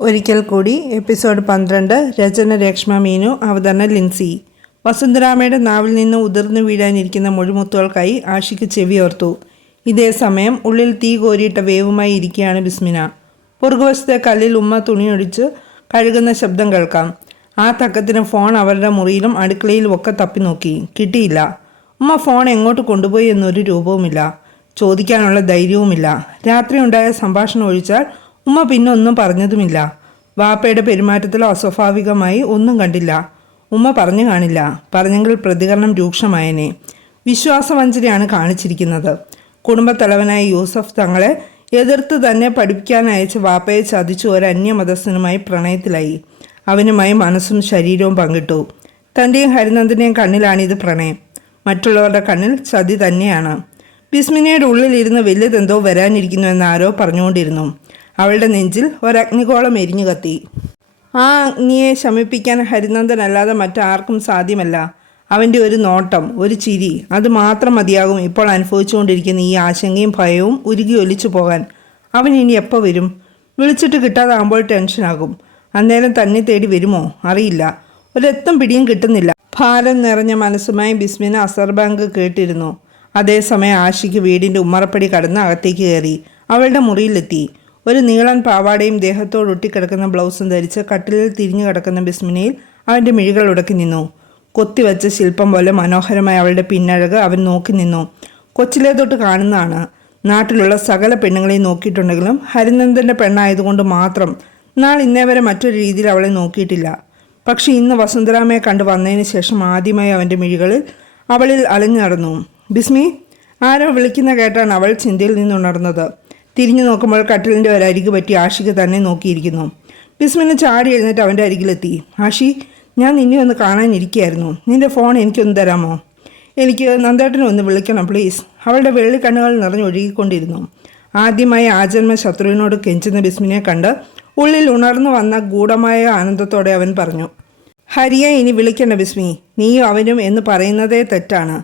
ഒരിക്കൽ കൂടി എപ്പിസോഡ് പന്ത്രണ്ട് രചന രേഷ്മ മീനു അവതരണ ലിൻസി. വസുന്ധരാമയുടെ നാവിൽ നിന്ന് ഉതിർന്നു വീഴാനിരിക്കുന്ന മുഴുമുത്തുകൾക്കായി ആഷിക്ക് ചെവിയോർത്തു ഇതേ സമയം ഉള്ളിൽ തീ കോരിയിട്ട വേവുമായി ഇരിക്കുകയാണ് ബിസ്മിന. പുറകുവശത്തെ കല്ലിൽ ഉമ്മ തുണിയൊടിച്ച് കഴുകുന്ന ശബ്ദം കേൾക്കാം. ആ തക്കത്തിന് ഫോൺ അവരുടെ മുറിയിലും അടുക്കളയിലും ഒക്കെ തപ്പി നോക്കി. കിട്ടിയില്ല. ഉമ്മ ഫോൺ എങ്ങോട്ട് കൊണ്ടുപോയി എന്നൊരു രൂപവുമില്ല. ചോദിക്കാനുള്ള ധൈര്യവുമില്ല. രാത്രി ഉണ്ടായ സംഭാഷണം ഒഴിച്ചാൽ ഉമ്മ പിന്നെ ഒന്നും പറഞ്ഞതുമില്ല. വാപ്പയുടെ പെരുമാറ്റത്തിൽ അസ്വാഭാവികമായി ഒന്നും കണ്ടില്ല. ഉമ്മ പറഞ്ഞു കാണില്ല. പറഞ്ഞെങ്കിൽ പ്രതികരണം രൂക്ഷമായനെ. വിശ്വാസവഞ്ചനയാണ് കാണിച്ചിരിക്കുന്നത്. കുടുംബത്തലവനായ യൂസഫ് തങ്ങളെ എതിർത്ത് തന്നെ പഠിപ്പിക്കാൻ അയച്ച വാപ്പയെ ചതിച്ചു ഒരു അന്യമതസ്ഥനുമായി പ്രണയത്തിലായി. അവനുമായി മനസ്സും ശരീരവും പങ്കിട്ടു. തന്റെയും ഹരിനന്ദന്റെയും കണ്ണിലാണിത് പ്രണയം. മറ്റുള്ളവരുടെ കണ്ണിൽ ചതി തന്നെയാണ്. ബിസ്മിനയുടെ ഉള്ളിലിരുന്ന് വലിയതെന്തോ വരാനിരിക്കുന്നു എന്ന് ആരോ പറഞ്ഞുകൊണ്ടിരുന്നു. അവളുടെ നെഞ്ചിൽ ഒരഗ്നികോളം എരിഞ്ഞു കത്തി. ആ അഗ്നിയെ ശമിപ്പിക്കാൻ ഹരിനന്ദൻ അല്ലാതെ മറ്റാർക്കും സാധ്യമല്ല. അവന്റെ ഒരു നോട്ടം ഒരു ചിരി അത് മാത്രം മതിയാകും ഇപ്പോൾ അനുഭവിച്ചുകൊണ്ടിരിക്കുന്ന ഈ ആശങ്കയും ഭയവും ഉരുകി ഒലിച്ചു പോകാൻ. അവൻ ഇനി എപ്പോൾ വരും? വിളിച്ചിട്ട് കിട്ടാതാകുമ്പോൾ ടെൻഷനാകും അന്നേരം തന്നെ തേടി വരുമോ? അറിയില്ല. ഒരെത്തും പിടിയും കിട്ടുന്നില്ല. ഭാരം നിറഞ്ഞ മനസ്സുമായി ബിസ്മിന അസർ ബാങ്ക് കേട്ടിരുന്നു. അതേസമയം ആഷിക്ക് വീടിന്റെ ഉമ്മറപ്പടി കടന്ന് അകത്തേക്ക് കയറി. അവളുടെ മുറിയിലെത്തി. ഒരു നീളൻ പാവാടയും ദേഹത്തോട് ഒട്ടിക്കിടക്കുന്ന ബ്ലൗസും ധരിച്ച് കട്ടിലിൽ തിരിഞ്ഞു കിടക്കുന്ന ബിസ്മിനയിൽ അവന്റെ മിഴികൾ ഉടക്കി നിന്നു. കൊത്തിവച്ച ശില്പം പോലെ മനോഹരമായ അവളുടെ പിന്നഴക് അവൻ നോക്കി നിന്നു. കൊച്ചിലെ തൊട്ട് കാണുന്നതാണ്. നാട്ടിലുള്ള സകല പെണ്ണുങ്ങളെയും നോക്കിയിട്ടുണ്ടെങ്കിലും ഹരിനന്ദന്റെ പെണ്ണായതുകൊണ്ട് മാത്രം നാൾ ഇന്നേ വരെ മറ്റൊരു രീതിയിൽ അവളെ നോക്കിയിട്ടില്ല. പക്ഷെ ഇന്ന് വസുന്ധരാമയെ കണ്ട് വന്നതിന് ശേഷം ആദ്യമായി അവന്റെ മിഴികളിൽ അവളിൽ അലഞ്ഞു നടന്നു. ബിസ്മി ആരോ വിളിക്കുന്ന കേട്ടാണ് അവൾ ചിന്തയിൽ നിന്നുണർന്നത് തിരിഞ്ഞു നോക്കുമ്പോൾ കട്ടിലിന്റെ ഒരരികു പറ്റി ആഷിക്ക് തന്നെ നോക്കിയിരിക്കുന്നു. ബിസ്മിന് ചാടി എഴുന്നേറ്റ് അവന്റെ അരികിലെത്തി. ആഷി ഞാൻ നിന്നെ ഒന്ന് കാണാനിരിക്കുകയായിരുന്നു നിന്റെ ഫോൺ എനിക്കൊന്ന് തരാമോ? എനിക്ക് നന്ദേട്ടനെ ഒന്ന് വിളിക്കണം പ്ലീസ്. അവളുടെ വെള്ളി കണ്ണുകൾ നിറഞ്ഞൊഴുകിക്കൊണ്ടിരുന്നു ആദ്യമായി ആജന്മ ശത്രുവിനോട് കെഞ്ചുന്ന ബിസ്മിനെ കണ്ട് ഉള്ളിൽ ഉണർന്നു വന്ന ഗൂഢമായ ആനന്ദത്തോടെ അവൻ പറഞ്ഞു ഹരിയെ ഇനി വിളിക്കണ്ട ബിസ്മി. നീയും അവനും എന്ന് പറയുന്നതേ തെറ്റാണ്.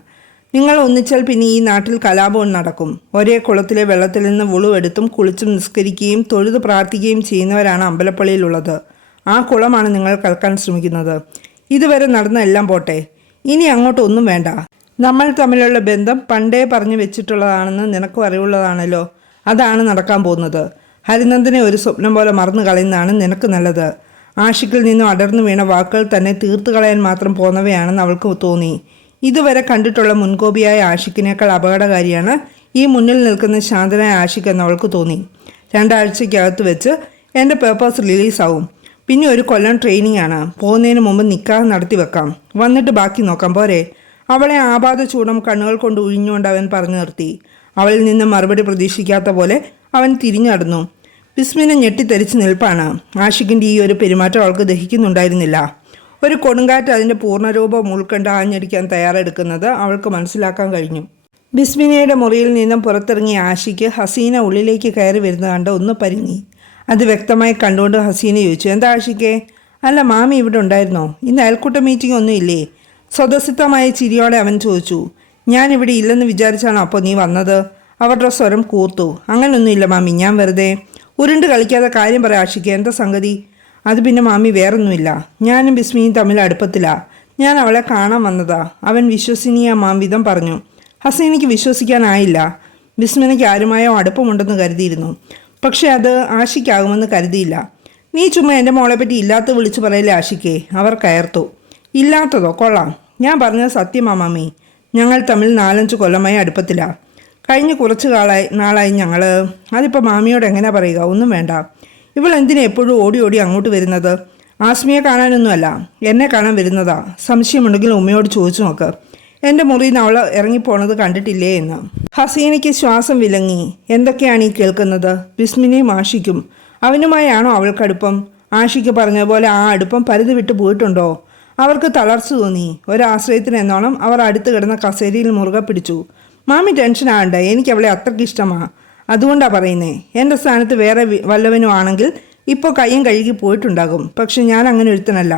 നിങ്ങൾ ഒന്നിച്ചാൽ പിന്നെ ഈ നാട്ടിൽ കലാപവും നടക്കും. ഒരേ കുളത്തിലെ വെള്ളത്തിൽ നിന്ന് വുളുവെടുത്തും കുളിച്ചും നിസ്കരിക്കുകയും തൊഴുത് പ്രാർത്ഥിക്കുകയും ചെയ്യുന്നവരാണ് അമ്പലപ്പള്ളിയിലുള്ളത്. ആ കുളമാണ് നിങ്ങൾ കൽക്കാൻ ശ്രമിക്കുന്നത്. ഇതുവരെ നടന്ന എല്ലാം പോട്ടെ. ഇനി അങ്ങോട്ട് ഒന്നും വേണ്ട. നമ്മൾ തമ്മിലുള്ള ബന്ധം പണ്ടേ പറഞ്ഞു വെച്ചിട്ടുള്ളതാണെന്ന് നിനക്കും അറിവുള്ളതാണല്ലോ. അതാണ് നടക്കാൻ പോകുന്നത്. ഹരിനന്ദനെ ഒരു സ്വപ്നം പോലെ മറന്നു കളയുന്നതാണ് നിനക്ക് നല്ലത്. ആഷിക്കിൽ നിന്നും അടർന്നു വീണ വാക്കുകൾ തന്നെ തീർത്തു കളയാൻ മാത്രം പോന്നവയാണെന്ന് അവൾക്ക് തോന്നി. ഇതുവരെ കണ്ടിട്ടുള്ള മുൻകോപിയായ ആഷിക്കിനേക്കാൾ അപകടകാരിയാണ് ഈ മുന്നിൽ നിൽക്കുന്ന ശാന്തനായ ആഷിക് എന്ന് അവൾക്ക് തോന്നി. രണ്ടാഴ്ചയ്ക്കകത്ത് വെച്ച് എന്റെ പേപ്പേഴ്സ് റിലീസാവും. പിന്നെ ഒരു കൊല്ലം ട്രെയിനിങ് ആണ് പോകുന്നതിന് മുമ്പ് നിക്കാഹ് നടത്തി വെക്കാം. വന്നിട്ട് ബാക്കി നോക്കാം. പോരെ. അവളെ ആപാത ചൂടം കണ്ണുകൾ കൊണ്ട് ഉഴിഞ്ഞുകൊണ്ട് അവൻ പറഞ്ഞു നിർത്തി. അവളിൽ നിന്ന് മറുപടി പ്രതീക്ഷിക്കാത്ത പോലെ അവൻ തിരിഞ്ഞടന്നു വിസ്മിനെ ഞെട്ടിത്തെരിച്ച് നിൽപ്പാണ്. ആഷിക്കിന്റെ ഈ ഒരു പെരുമാറ്റം അവൾക്ക് ദഹിക്കുന്നുണ്ടായിരുന്നില്ല. ഒരു കൊടുങ്കാറ്റ് അതിന്റെ പൂർണരൂപം ഉൾക്കണ്ട് ആഞ്ഞടിക്കാൻ തയ്യാറെടുക്കുന്നത് അവൾക്ക് മനസ്സിലാക്കാൻ കഴിഞ്ഞു. ബിസ്മിനയുടെ മുറിയിൽ നിന്നും പുറത്തിറങ്ങിയ ആഷിക്ക് ഹസീന ഉള്ളിലേക്ക് കയറി വരുന്ന കണ്ട് ഒന്ന് പരിങ്ങി. അത് വ്യക്തമായി കണ്ടുകൊണ്ട് ഹസീന ചോദിച്ചു എന്താ ആഷിക്കേ അല്ല മാമി ഇവിടെ ഉണ്ടായിരുന്നോ? ഇന്ന് അയൽക്കൂട്ട മീറ്റിംഗ് ഒന്നും ഇല്ലേ? സ്വതസിദ്ധമായ ചിരിയോടെ അവൻ ചോദിച്ചു ഞാൻ ഇവിടെ ഇല്ലെന്ന് വിചാരിച്ചാണോ അപ്പോൾ നീ വന്നത്? അവരുടെ സ്വരം കൂർത്തു. അങ്ങനെയൊന്നുമില്ല മാമി ഞാൻ വെറുതെ. ഉരുണ്ട് കളിക്കാതെ കാര്യം പറയാം ആഷിക്ക് എന്താ സംഗതി? അത് പിന്നെ മാമി വേറൊന്നുമില്ല. ഞാനും ബിസ്മിയും തമ്മിൽ അടുപ്പത്തിലാ. ഞാൻ അവളെ കാണാൻ വന്നതാ. അവൻ വിശ്വസനീയ മാംവിധം പറഞ്ഞു. ഹസീനയ്ക്ക് വിശ്വസിക്കാനായില്ല. ബിസ്മിനയ്ക്ക് ആരുമായോ അടുപ്പമുണ്ടെന്ന് കരുതിയിരുന്നു. പക്ഷെ അത് ആഷിക്കാകുമെന്ന് കരുതിയില്ല. നീ ചുമ്മാ എന്റെ മോളെപ്പറ്റി പറ്റി ഇല്ലാത്ത വിളിച്ചു പറയല്ലേ ആഷിക്കേ അവർ കയർത്തു. ഇല്ലാത്തതോ? കൊള്ളാം. ഞാൻ പറഞ്ഞത് സത്യമാ മാമി. ഞങ്ങൾ തമ്മിൽ നാലഞ്ച് കൊല്ലമായി അടുപ്പത്തിലാണ് കഴിഞ്ഞ കുറച്ച് കാളായി നാളായി ഞങ്ങൾ അതിപ്പോൾ മാമിയോട് എങ്ങനെ പറയുക? ഒന്നും വേണ്ട. ഇവൾ എന്തിനാ എപ്പോഴും ഓടി ഓടി അങ്ങോട്ട് വരുന്നത്? ആസ്മിയെ കാണാനൊന്നുമല്ല എന്നെ കാണാൻ വരുന്നതാ. സംശയമുണ്ടെങ്കിൽ ഉമ്മയോട് ചോദിച്ചു നോക്ക്. എന്റെ മുറിയിൽ നിന്ന് അവൾ ഇറങ്ങിപ്പോണത് കണ്ടിട്ടില്ലേ എന്ന്. ഹസീനയ്ക്ക് ശ്വാസം വിലങ്ങി. എന്തൊക്കെയാണ് ഈ കേൾക്കുന്നത്? ബിസ്മിനെയും ആഷിക്കും. അവനുമായാണോ അവൾക്കടുപ്പം ആഷിക്ക് പറഞ്ഞ പോലെ ആ അടുപ്പം പരിധി വിട്ടു പോയിട്ടുണ്ടോ? അവർക്ക് തളർച്ച തോന്നി. ഒരാശ്രയത്തിന് എന്നോണം അവർ അടുത്ത് കിടന്ന കസേരയിൽ മുറുകെ പിടിച്ചു. മാമി ടെൻഷൻ ആകണ്ട എനിക്ക് അവളെ അത്രയ്ക്ക് ഇഷ്ടമാണ് അതുകൊണ്ടാണ് പറയുന്നേ. എന്റെ സ്ഥാനത്ത് വേറെ വല്ലവനും ആണെങ്കിൽ ഇപ്പോൾ കയ്യും കഴുകി പോയിട്ടുണ്ടാകും. പക്ഷെ ഞാൻ അങ്ങനെ ഒരുത്തനല്ല.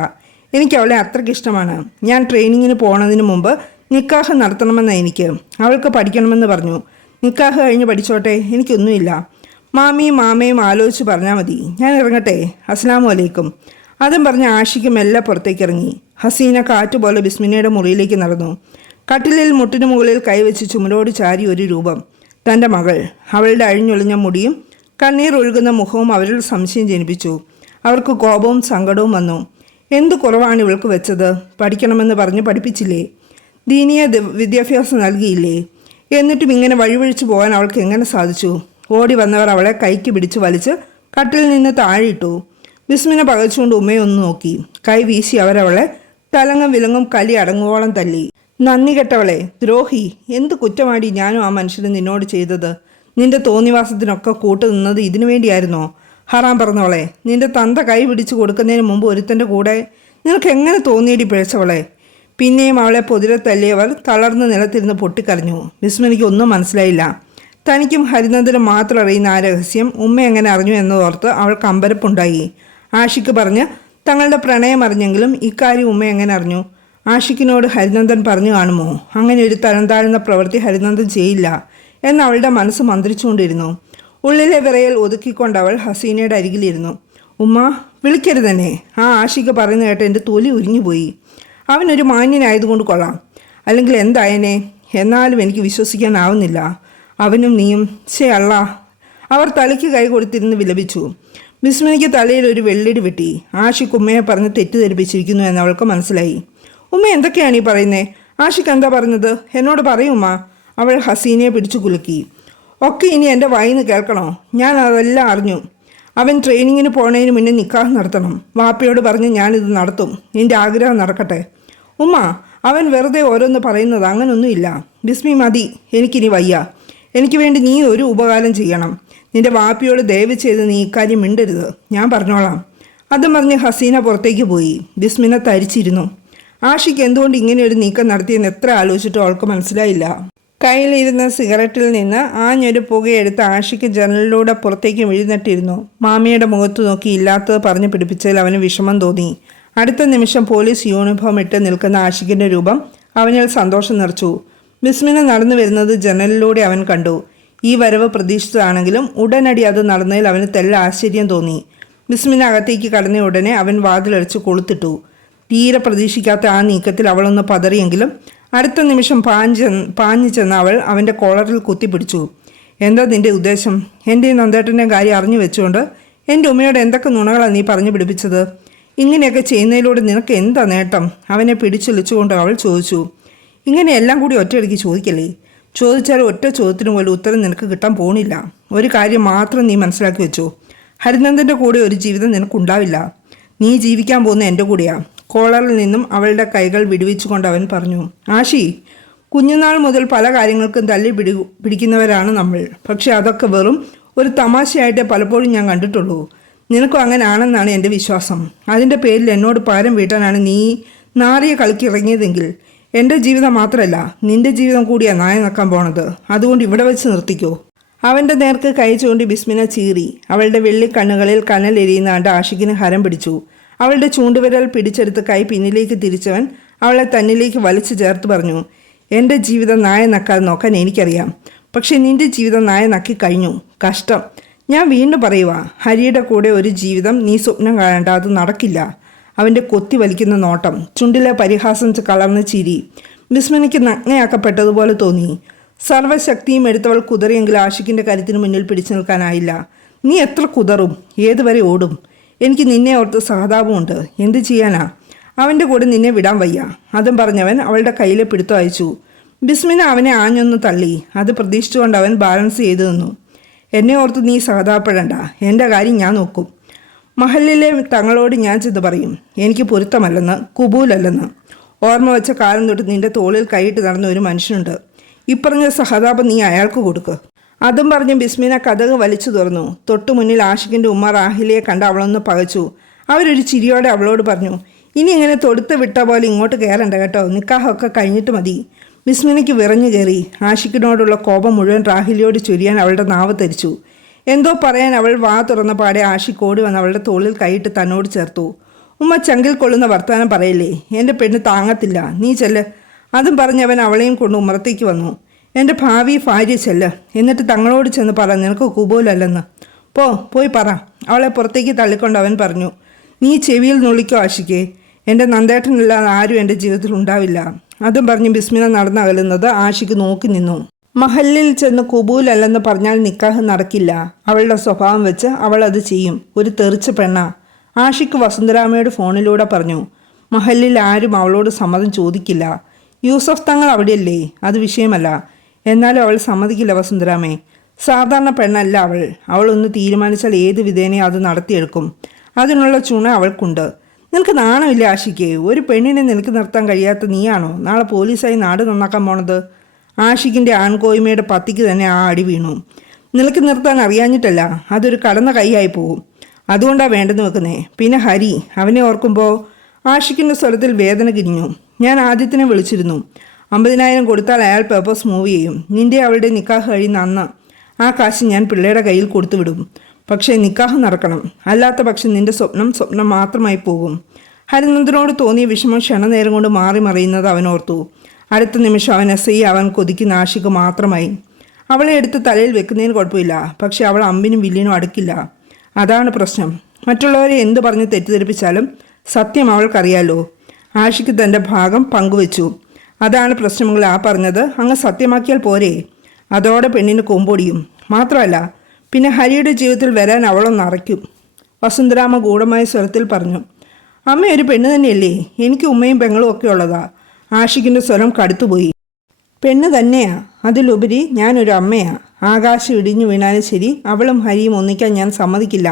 എനിക്ക് അവളെ അത്രയ്ക്ക് ഇഷ്ടമാണ്. ഞാൻ ട്രെയിനിങ്ങിന് പോണതിന് മുമ്പ് നിക്കാഹ് നടത്തണമെന്ന് എനിക്ക്. അവൾക്ക് പഠിക്കണമെന്ന് പറഞ്ഞു. നിക്കാഹ് കഴിഞ്ഞ് പഠിച്ചോട്ടെ. എനിക്കൊന്നുമില്ല. മാമിയും മാമയും ആലോചിച്ച് പറഞ്ഞാൽ മതി. ഞാൻ ഇറങ്ങട്ടെ. അസ്സാം വലൈക്കും അതും പറഞ്ഞ് ആഷിക്ക് മെല്ലെ പുറത്തേക്ക് ഇറങ്ങി. ഹസീന കാറ്റുപോലെ ബിസ്മിനയുടെ മുറിയിലേക്ക് നടന്നു. കട്ടിലിൽ മുട്ടിനു മുകളിൽ കൈവച്ച് ചുമരോട് ചാരി ഒരു രൂപം. തന്റെ മകൾ. അവളുടെ അഴിഞ്ഞൊളിഞ്ഞ മുടിയും കണ്ണീർ ഒഴുകുന്ന മുഖവും അവരിൽ സംശയം ജനിപ്പിച്ചു. അവർക്ക് കോപവും സങ്കടവും വന്നു. എന്ത് കുറവാണ് ഇവൾക്ക് വെച്ചത്? പഠിക്കണമെന്ന് പറഞ്ഞ് പഠിപ്പിച്ചില്ലേ? ദീനിയ വിദ്യാഭ്യാസം നൽകിയില്ലേ? എന്നിട്ടും ഇങ്ങനെ വഴിവഴിച്ചു പോകാൻ അവൾക്ക് എങ്ങനെ സാധിച്ചു? ഓടി വന്നവർ അവളെ കൈക്ക് പിടിച്ച് വലിച്ച് കട്ടിൽ നിന്ന് താഴെയിട്ടു. ബിസ്മിനെ പകച്ചുകൊണ്ട് ഉമ്മയൊന്ന് നോക്കി. കൈ വീശി അവരവളെ തലങ്ങും വിലങ്ങും കലി അടങ്ങുവോളം തല്ലി. നന്ദി കെട്ടവളെ ദ്രോഹി എന്ത് കുറ്റമാടി ഞാനും ആ മനുഷ്യന് നിന്നോട് ചെയ്തത്? നിന്റെ തോന്നിവാസത്തിനൊക്കെ കൂട്ടു നിന്നത് ഇതിനു വേണ്ടിയായിരുന്നോ? ഹറാൻ പറഞ്ഞവളെ നിന്റെ തന്ത കൈ പിടിച്ചു കൊടുക്കുന്നതിന് മുമ്പ് ഒരുത്തന്റെ കൂടെ നിനക്ക് എങ്ങനെ തോന്നിയടി പിഴച്ചവളെ പിന്നെയും അവളെ പൊതിരെ തല്ലിയവർ തളർന്ന് നിലത്തിരുന്ന് പൊട്ടിക്കരഞ്ഞു. വിസ്മനിക്ക് ഒന്നും മനസ്സിലായില്ല. തനിക്കും ഹരിനന്ദനും മാത്രം അറിയുന്ന ആ രഹസ്യം ഉമ്മ എങ്ങനെ അറിഞ്ഞു എന്നതോർത്ത് അവൾക്ക് അമ്പരപ്പുണ്ടായി ആഷിക്ക് പറഞ്ഞ് തങ്ങളുടെ പ്രണയം അറിഞ്ഞെങ്കിലും ഇക്കാര്യം ഉമ്മ എങ്ങനെ അറിഞ്ഞു? ആഷിക്കിനോട് ഹരിനന്ദൻ പറഞ്ഞു കാണുമോ അങ്ങനെ ഒരു തരം താഴ്ന്ന പ്രവൃത്തി ഹരിനന്ദൻ ചെയ്യില്ല എന്ന് അവളുടെ മനസ്സ് മന്ത്രിച്ചുകൊണ്ടിരുന്നു. ഉള്ളിലെ വിറയൽ ഒതുക്കിക്കൊണ്ട് അവൾ ഹസീനയുടെ അരികിലിരുന്നു. ഉമ്മ വിളിക്കരുതെന്നെ ആ ആഷിക്ക് പറയുന്ന കേട്ട് എന്റെ തൊലി ഉരിഞ്ഞുപോയി. അവനൊരു മാന്യനായതുകൊണ്ട് കൊള്ളാം അല്ലെങ്കിൽ എന്തായനെ എന്നാലും എനിക്ക് വിശ്വസിക്കാനാവുന്നില്ല. അവനും നീയും ശേ അള്ള. അവർ തലയ്ക്ക് കൈ കൊടുത്തിരുന്ന് വിലപിച്ചു. വിസ്മനിക്ക് തലയിൽ ഒരു വെള്ളിടി വെട്ടി. ആഷിക്ക് ഉമ്മയെ പറഞ്ഞ് തെറ്റിദ്ധരിപ്പിച്ചിരിക്കുന്നു എന്ന് അവൾക്ക് മനസ്സിലായി. ഉമ്മ എന്തൊക്കെയാണ് ഈ പറയുന്നേ? ആഷിക്ക് എന്താ പറഞ്ഞത്? എന്നോട് പറയുമ്മ അവൾ ഹസീനയെ പിടിച്ചു കുലുക്കി. ഒക്കെ ഇനി എന്റെ വായിന്ന് കേൾക്കണോ? ഞാൻ അതെല്ലാം അറിഞ്ഞു. അവൻ ട്രെയിനിങ്ങിന് പോണതിന് മുന്നേ നിക്കാഹ് നടത്തണം. വാപ്പയോട് പറഞ്ഞ് ഞാനിത് നടത്തും. നിന്റെ ആഗ്രഹം നടക്കട്ടെ. ഉമ്മ അവൻ വെറുതെ ഓരോന്ന് പറയുന്നത് അങ്ങനൊന്നുമില്ല. ബിസ്മി മതി. എനിക്കിനി വയ്യ. എനിക്ക് വേണ്ടി നീ ഒരു ഉപകാരം ചെയ്യണം. നിന്റെ വാപ്പിയോട് ദയവ് ചെയ്ത് നീ ഇക്കാര്യം മിണ്ടരുത്. ഞാൻ പറഞ്ഞോളാം. അതും പറഞ്ഞ് ഹസീന പുറത്തേക്ക് പോയി. ബിസ്മിനെ തരിച്ചിരുന്നു. ആഷിക്ക് എന്തുകൊണ്ട് ഇങ്ങനെ ഒരു നീക്കം നടത്തിയെന്ന് എത്ര ആലോചിച്ചിട്ടും അവൾക്ക് മനസ്സിലായില്ല. കയ്യിലിരുന്ന സിഗരറ്റിൽ നിന്ന് ആഞ്ഞൊരു പുകയെടുത്ത് ആഷിക്ക് ജനലിലൂടെ പുറത്തേക്ക് വിഴുന്നിട്ടിരുന്നു മാമിയുടെ മുഖത്ത് നോക്കി ഇല്ലാത്തത് പറഞ്ഞു പിടിപ്പിച്ചതിൽ അവന് വിഷമം തോന്നി. അടുത്ത നിമിഷം പോലീസ് യൂണിഫോം ഇട്ട് നിൽക്കുന്ന ആഷിക്കിന്റെ രൂപം അവനിൽ സന്തോഷം നിറച്ചു. ബിസ്മിന നടന്നു വരുന്നത് ജനലിലൂടെ അവൻ കണ്ടു. ഈ വരവ് പ്രതീക്ഷിച്ചതാണെങ്കിലും ഉടനടി അത് നടന്നതിൽ അവന് തെല്ല ആശ്ചര്യം തോന്നി ബിസ്മിന അകത്തേക്ക് കടന്ന ഉടനെ അവൻ വാതിലടിച്ച് കൊളുത്തിട്ടു. തീരെ പ്രതീക്ഷിക്കാത്ത ആ നീക്കത്തിൽ അവളൊന്ന് പതറിയെങ്കിലും അടുത്ത നിമിഷം പാഞ്ഞ് പാഞ്ഞു ചെന്ന അവൾ അവന്റെ കോളറിൽ കുത്തിപ്പിടിച്ചു. എന്താ നിന്റെ ഉദ്ദേശം? എന്റെ നന്ദേട്ടന്റെ കാര്യം അറിഞ്ഞു വെച്ചുകൊണ്ട് എന്റെ ഉമ്മയോട് എന്തൊക്കെ നുണകളാണ് നീ പറഞ്ഞു പിടിപ്പിച്ചത്? ഇങ്ങനെയൊക്കെ ചെയ്യുന്നതിലൂടെ നിനക്ക് എന്താ നേട്ടം? അവനെ പിടിച്ചൊലിച്ചുകൊണ്ട് അവൾ ചോദിച്ചു. ഇങ്ങനെയെല്ലാം കൂടി ഒറ്റയടിക്ക് ചോദിക്കല്ലേ? ചോദിച്ചാൽ ഒറ്റ ചോദ്യത്തിന് പോലും ഉത്തരം നിനക്ക് കിട്ടാൻ പോണില്ല. ഒരു കാര്യം മാത്രം നീ മനസ്സിലാക്കി വെച്ചു. ഹരിനന്ദന്റെ കൂടെ ഒരു ജീവിതം നിനക്കുണ്ടാവില്ല. നീ ജീവിക്കാൻ പോകുന്ന എന്റെ കൂടെയാ. കോളറിൽ നിന്നും അവളുടെ കൈകൾ വിടുവിച്ചുകൊണ്ട് അവൻ പറഞ്ഞു ആഷി കുഞ്ഞുനാൾ മുതൽ പല കാര്യങ്ങൾക്കും തല്ലി പിടി പിടിക്കുന്നവരാണ് നമ്മൾ. പക്ഷെ അതൊക്കെ വെറും ഒരു തമാശയായിട്ടേ പലപ്പോഴും ഞാൻ കണ്ടിട്ടുള്ളൂ. നിനക്കും അങ്ങനെ ആണെന്നാണ് എന്റെ വിശ്വാസം. അതിന്റെ പേരിൽ എന്നോട് പാരം വീട്ടാനാണ് നീ നാറിയ കളിക്കിറങ്ങിയതെങ്കിൽ എന്റെ ജീവിതം മാത്രമല്ല നിന്റെ ജീവിതം കൂടിയാണ് നായ നിൽക്കാൻ പോണത്. അതുകൊണ്ട് ഇവിടെ വെച്ച് നിർത്തിക്കോ. അവന്റെ നേർക്ക് കൈ ചൂണ്ടി ബിസ്മിന ചീറി അവളുടെ വെള്ളിക്കണ്ണുകളിൽ കനൽ എരിയുന്നാണ്ട് ആഷിക്കിന് ഹരം പിടിച്ചു. അവളുടെ ചൂണ്ടുവിരൽ പിടിച്ചെടുത്ത് കൈ പിന്നിലേക്ക് തിരിച്ചവൻ അവളെ തന്നിലേക്ക് വലിച്ചു ചേർത്ത് പറഞ്ഞു എന്റെ ജീവിതം നായ നക്കാതെ നോക്കാൻ എനിക്കറിയാം. പക്ഷേ നിന്റെ ജീവിതം നായ നക്കി കഴിഞ്ഞു. കഷ്ടം. ഞാൻ വീണ്ടും പറയുക ഹരിയുടെ കൂടെ ഒരു ജീവിതം നീ സ്വപ്നം കാണേണ്ട അത് നടക്കില്ല. അവന്റെ കൊത്തി വലിക്കുന്ന നോട്ടം ചുണ്ടിലെ പരിഹാസം കളർന്ന ചിരി വിസ്മനിക്ക് നഗ്നയാക്കപ്പെട്ടതുപോലെ തോന്നി. സർവശക്തിയും എടുത്തവൾ കുതറിയെങ്കിൽ ആഷിക്കിന്റെ കരുത്തിന് മുന്നിൽ പിടിച്ചു നിൽക്കാനായില്ല. നീ എത്ര കുതറും ഏതുവരെ ഓടും? എനിക്ക് നിന്നെ ഓർത്ത് സഹതാപമുണ്ട് എന്ത് ചെയ്യാനാ? അവന്റെ കൂടെ നിന്നെ വിടാൻ വയ്യ. അതും പറഞ്ഞവൻ അവളുടെ കയ്യിലെ പിടുത്തം അയച്ചു. ബിസ്മിന അവനെ ആഞ്ഞൊന്ന് തള്ളി. അത് പ്രതീക്ഷിച്ചുകൊണ്ട് അവൻ ബാലൻസ് ചെയ്തു നിന്നു. എന്നെ ഓർത്ത് നീ സഹതാപപ്പെടണ്ട എന്റെ കാര്യം ഞാൻ നോക്കും. മഹലിലെ തങ്ങളോട് ഞാൻ ചെന്ന് പറയും. എനിക്ക് പൊരുത്തമല്ലെന്ന് കുബൂലല്ലെന്ന്. ഓർമ്മ വെച്ച കാലം തൊട്ട് നിന്റെ തോളിൽ കൈയിട്ട് നടന്ന ഒരു മനുഷ്യനുണ്ട്. ഇപ്പറഞ്ഞ സഹതാപം നീ അയാൾക്ക് കൊടുക്ക്. അതും പറഞ്ഞ് ബിസ്മിന കഥക് വലിച്ചു തുറന്നു. തൊട്ടു മുന്നിൽ ആഷിഖിന്റെ ഉമ്മ റാഹിലയെ കണ്ട് അവളൊന്ന് പകച്ചു. അവരൊരു ചിരിയോടെ അവളോട് പറഞ്ഞു ഇനി ഇങ്ങനെ തൊടുത്ത് വിട്ട പോലെ ഇങ്ങോട്ട് കയറണ്ട കേട്ടോ നിക്കാഹൊക്കെ കഴിഞ്ഞിട്ട് മതി. ബിസ്മിനയ്ക്ക് വിറഞ്ഞു കയറി. ആഷിഖിനോടുള്ള കോപം മുഴുവൻ റാഹിലയോട് ചൊരിയാൻ അവളുടെ നാവ് തരിച്ചു. എന്തോ പറയാൻ അവൾ വാ തുറന്ന പാടെ ആഷിഖ് ഓടി വന്ന് അവളുടെ തോളിൽ കൈയിട്ട് തന്നോട് ചേർത്തു. ഉമ്മ ചങ്കിൽ കൊള്ളുന്ന വർത്തമാനം പറയല്ലേ എന്റെ പെണ്ണ് താങ്ങത്തില്ല നീ ചെല്ല്. അതും പറഞ്ഞവൻ അവളെയും കൊണ്ട് ഉമ്മറത്തേക്ക് വന്നു. എന്റെ ഭാവി ഭാര്യ ചെല്ല് എന്നിട്ട് തങ്ങളോട് ചെന്ന് പറ നിനക്ക് കുബൂലല്ലെന്ന്. പോ പോയി പറ. അവളെ പുറത്തേക്ക് തള്ളിക്കൊണ്ട് അവൻ പറഞ്ഞു നീ ചെവിയിൽ നുള്ളിക്കോ ആശിക്കേ എന്റെ നന്ദേട്ടനില്ലാതെ ആരും എന്റെ ജീവിതത്തിൽ ഉണ്ടാവില്ല. അതും പറഞ്ഞ് ബിസ്മിന നടന്നകലുന്നത് ആഷിക്ക് നോക്കി നിന്നു. മഹലിൽ ചെന്ന് കുബൂലല്ലെന്ന് പറഞ്ഞാൽ നിക്കാഹ് നടക്കില്ല. അവളുടെ സ്വഭാവം വെച്ച് അവൾ അത് ചെയ്യും. ഒരു തെറിച്ച പെണ്ണ. ആഷിക്ക് വസുന്ധരാമയുടെ ഫോണിലൂടെ പറഞ്ഞു മഹലിൽ ആരും അവളോട് സമ്മതം ചോദിക്കില്ല. യൂസഫ് തങ്ങൾ അവിടെയല്ലേ? അത് വിഷയമല്ല. എന്നാലും അവൾ സമ്മതിക്കില്ല വസുന്ധരാമേ. സാധാരണ പെണ്ണല്ല അവൾ. അവൾ ഒന്ന് തീരുമാനിച്ചാൽ ഏത് വിധേനയും അത് നടത്തിയെടുക്കും. അതിനുള്ള ചുണ അവൾക്കുണ്ട്. നിനക്ക് നാണമില്ല ആഷിക്ക് ഒരു പെണ്ണിനെ നിനക്ക് നിർത്താൻ കഴിയാത്ത നീയാണോ? നാളെ പോലീസായി നാട് നന്നാക്കാൻ പോണത്? ആഷിക്കിന്റെ ആൺകോയ്മയുടെ പത്തിക്ക് തന്നെ ആ അടി വീണു. നിനക്ക് നിർത്താൻ അറിയാഞ്ഞിട്ടല്ല. അതൊരു കടന്ന കൈയായി പോകും അതുകൊണ്ടാണ് വേണ്ടെന്ന് വെക്കുന്നേ. പിന്നെ ഹരി അവനെ ഓർക്കുമ്പോൾ ആഷിക്കിന്റെ സ്വരത്തിൽ വേദന കിരിഞ്ഞു ഞാൻ ആദ്യത്തിനെ വിളിച്ചിരുന്നു. അമ്പതിനായിരം കൊടുത്താൽ അയാൾ പേപ്പേഴ്സ് മൂവ് ചെയ്യും. നിന്റെ അവളുടെ നിക്കാഹ് കഴിയുന്ന അന്ന് ആ കാശ് ഞാൻ പിള്ളേരുടെ കയ്യിൽ കൊടുത്തു വിടും. പക്ഷേ നിക്കാഹ് നടക്കണം. അല്ലാത്ത പക്ഷം നിന്റെ സ്വപ്നം സ്വപ്നം മാത്രമായി പോകും. ഹരിനന്ദനോട് തോന്നിയ വിഷമം ക്ഷണനേരം കൊണ്ട് മാറി മറിയുന്നത് അവൻ ഓർത്തു. അടുത്ത നിമിഷം അവൻ എസ് ഐ അവൻ കൊതിക്കുന്ന ആശിക്ക് മാത്രമായി. അവളെ എടുത്ത് തലയിൽ വെക്കുന്നതിന് കുഴപ്പമില്ല. പക്ഷെ അവൾ അമ്പിനും വില്ലിനും അടുക്കില്ല. അതാണ് പ്രശ്നം. മറ്റുള്ളവരെ എന്ത് പറഞ്ഞ് തെറ്റിദ്ധരിപ്പിച്ചാലും സത്യം അവൾക്കറിയാലോ. ആഷിക്ക് തന്റെ ഭാഗം പങ്കുവച്ചു. അതാണ് പ്രശ്നമെങ്കിൽ ആ പറഞ്ഞത്. അങ്ങ് സത്യമാക്കിയാൽ പോരെ. അതോടെ പെണ്ണിന് കൊമ്പൊടിയും. മാത്രമല്ല പിന്നെ ഹരിയുടെ ജീവിതത്തിൽ വരാൻ അവളൊന്ന് അറയ്ക്കും. വസുന്ധരാമ ഗൂഢമായ സ്വരത്തിൽ പറഞ്ഞു അമ്മ ഒരു പെണ്ണ് തന്നെയല്ലേ? എനിക്ക് ഉമ്മയും പെങ്ങളും ഒക്കെ ഉള്ളതാ. ആഷിക്കിന്റെ സ്വരം കടുത്തുപോയി. പെണ്ണ് തന്നെയാ. അതിലുപരി ഞാനൊരു അമ്മയാ. ആകാശം ഇടിഞ്ഞു വീണാലും ശരി അവളും ഹരിയും ഒന്നിക്കാൻ ഞാൻ സമ്മതിക്കില്ല.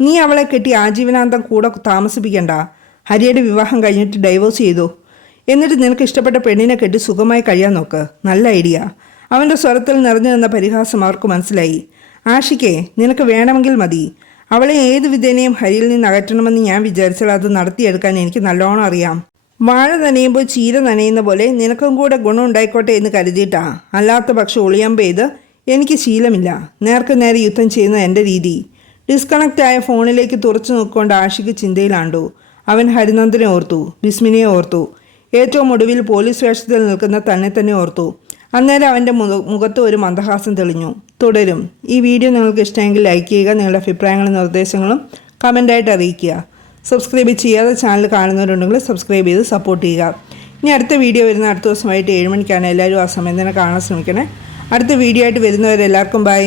നീ അവളെ കെട്ടി ആജീവനാന്തം കൂടെ താമസിപ്പിക്കണ്ട. ഹരിയുടെ വിവാഹം കഴിഞ്ഞിട്ട് ഡൈവോഴ്സ് ചെയ്തു. എന്നിട്ട് നിനക്ക് ഇഷ്ടപ്പെട്ട പെണ്ണിനെ കെട്ടി സുഖമായി കഴിയാൻ നോക്ക്. നല്ല ഐഡിയ. അവന്റെ സ്വരത്തിൽ നിറഞ്ഞു നിന്ന പരിഹാസം അവർക്ക് മനസ്സിലായി. ആഷിക്കേ നിനക്ക് വേണമെങ്കിൽ മതി. അവളെ ഏത് വിധേനയും ഹരിയിൽ നിന്ന് അകറ്റണമെന്ന് ഞാൻ വിചാരിച്ചാൽ അത് നടത്തിയെടുക്കാൻ എനിക്ക് നല്ലോണം അറിയാം. വാഴ നനയുമ്പോൾ ചീര നനയുന്ന പോലെ നിനക്കും കൂടെ ഗുണം ഉണ്ടായിക്കോട്ടെ എന്ന് കരുതിയിട്ടാ. അല്ലാത്ത പക്ഷെ ഒളിയമ്പെയ്ത് എനിക്ക് ശീലമില്ല. നേർക്ക് നേരെ യുദ്ധം ചെയ്യുന്ന എന്റെ രീതി. ഡിസ്കണക്റ്റ് ആയ ഫോണിലേക്ക് തുറച്ചു നോക്കിക്കൊണ്ട് ആഷിക്ക് ചിന്തയിലാണ്ടു. അവൻ ഹരിനന്ദനെ ഓർത്തു ബിസ്മിനെ ഓർത്തു. ഏറ്റവും ഒടുവിൽ പോലീസ് വേഷത്തിൽ നിൽക്കുന്ന തന്നെ തന്നെ ഓർത്തു. അന്നേരം അവന്റെ മുഖ- മുഖത്ത് ഒരു മന്ദഹാസം തെളിഞ്ഞു. തുടരും. ഈ വീഡിയോ നിങ്ങൾക്ക് ഇഷ്ടമെങ്കിൽ ലൈക്ക് ചെയ്യുക നിങ്ങളുടെ അഭിപ്രായങ്ങളും നിർദ്ദേശങ്ങളും കമന്റായിട്ട് അറിയിക്കുക. സബ്സ്ക്രൈബ് ചെയ്യാതെ ചാനൽ കാണുന്നവരുണ്ടെങ്കിൽ സബ്സ്ക്രൈബ് ചെയ്ത് സപ്പോർട്ട് ചെയ്യുക. ഇനി അടുത്ത വീഡിയോ വരുന്ന അടുത്ത ദിവസം ദിവസമായിട്ട് ഏഴ് മണിക്കാണ്. എല്ലാവരും ആ സമയം തന്നെ കാണാൻ ശ്രമിക്കണേ. അടുത്ത വീഡിയോ ആയിട്ട് വരുന്നവരെല്ലാവർക്കും ബൈ